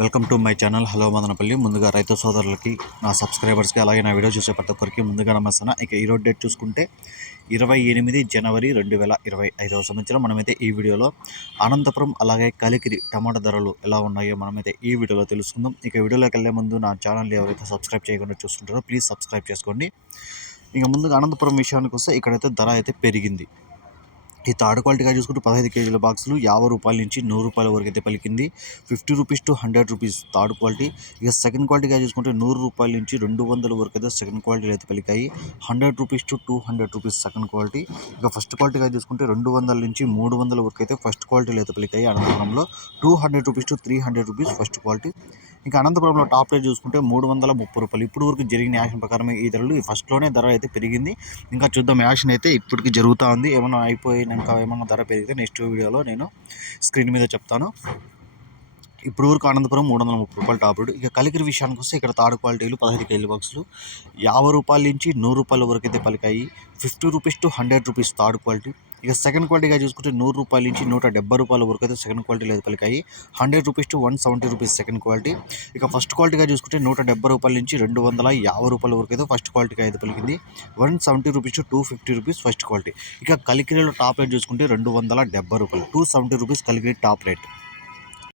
Welcome to my channel. Hello Madanapalle. ముందుగా రైతు సోదరులకి నా సబ్స్క్రైబర్స్కి అలాగే నా వీడియో చూసే ప్రతి ఒక్కరికి ముందుగా నమస్తాను ఇక ఈరోజు డేట్ చూసుకుంటే ఇరవై ఎనిమిది జనవరి రెండు వేల ఇరవై ఐదవ సంవత్సరం. మనమైతే ఈ వీడియోలో అనంతపురం అలాగే కలికిరి టమాటా ధరలు ఎలా ఉన్నాయో మనమైతే ఈ వీడియోలో తెలుసుకుందాం. ఇక వీడియోలోకి వెళ్ళే ముందు నా ఛానల్ ఎవరైతే సబ్స్క్రైబ్ చేయకుండా చూస్తుంటారో ప్లీజ్ సబ్స్క్రైబ్ చేసుకోండి. ఇక ముందుగా అనంతపురం విషయానికి వస్తే ఇక్కడైతే ధర అయితే పెరిగింది. ఈ థర్డ్ క్వాలిటీగా చూసుకుంటే పదహైదు కేజీల బాక్సులు యాభై రూపాయల నుంచి నూరు రూపాయల వరకు అయితే పలికింది. Fifty rupees to hundred rupees third quality. ఇక సెకండ్ క్వాలిటీగా చూసుకుంటే నూరు రూపాయల నుంచి రెండు వందల వరకు అయితే సెకండ్ క్వాలిటీలు అయితే పలికాయి. Hundred rupees to two hundred rupees second quality. ఇక ఫస్ట్ క్వాలిటీగా చూసుకుంటే రెండు వందల నుంచి మూడు వందల వరకు అయితే ఫస్ట్ క్వాలిటీలు అయితే పలికాయి అనంతపురంలో. Two hundred rupees to three hundred rupees first quality. ఇంకా అనంతపురంలో టాప్ రేట్ చూసుకుంటే మూడు వందల ముప్పై రూపాయలు. ఇప్పుడు వరకు జరిగిన యాక్షన్ ప్రకారం ఈ ధరలు ఈ ఫస్ట్లోనే ధర అయితే పెరిగింది. ఇంకా చూద్దాం యాక్షన్ అయితే ఇప్పటికి జరుగుతూ ఉంది. ఏమైనా ఇంకా ఏమైనా ధర పెరిగితే నెక్స్ట్ వీడియోలో నేను స్క్రీన్ మీద చెప్తాను. ఇప్పుడు వరకు అనంతపురం మూడు వందల ముప్పై రూపాయలు టాప్ రేట్. ఇక కలికిరి విషయానికి వస్తే ఇక్కడ తాడు క్వాలిటీలు పదహైదు కేజీ బాక్సులు యాభై రూపాయల నుంచి నూరు రూపాయల వరకు అయితే పలికాయి. Fifty rupees to hundred rupees third quality. ఇక సెకండ్ క్వాలిటీగా చూసుకుంటే నూరు రూపాయల నుంచి నూట డెబ్బై రూపాయల వరకు అయితే సెకండ్ క్వాలిటీ అయితే పలికాయి. Hundred rupees to one seventy rupees second quality. ఇక ఫస్ట్ క్వాలిటీగా చూసుకుంటే నూట డెబ్బై రూపాయల నుంచి రెండు వందల యాభై రూపాయల వరకు అయితే ఫస్ట్ క్వాలిటీగా అయితే పలికింది. One seventy rupees to two fifty rupees first quality. ఇక కలికిరిలో టాప్ రేట్ చూసుకుంటే రెండు వందల డెబ్బై రూపాయలు. Two seventy rupees Kalikiri top rate.